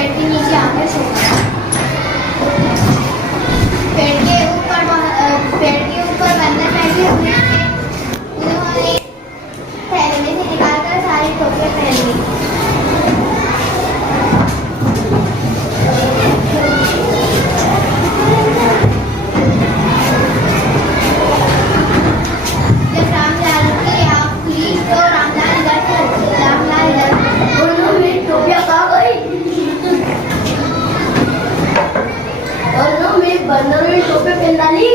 पेड़ के नीचे आकर सो गया। पेड़ के ऊपर बंदर बैठे हुए थे। उन्होंने थैले में से निकालकर सारी टोपी पहन ली। जब रामलाल की आँख खुली तो रामलाल इधर दोनों में टोपियाँ कहाँ गई? दोनों में बंदर में टोपी पहन डाली।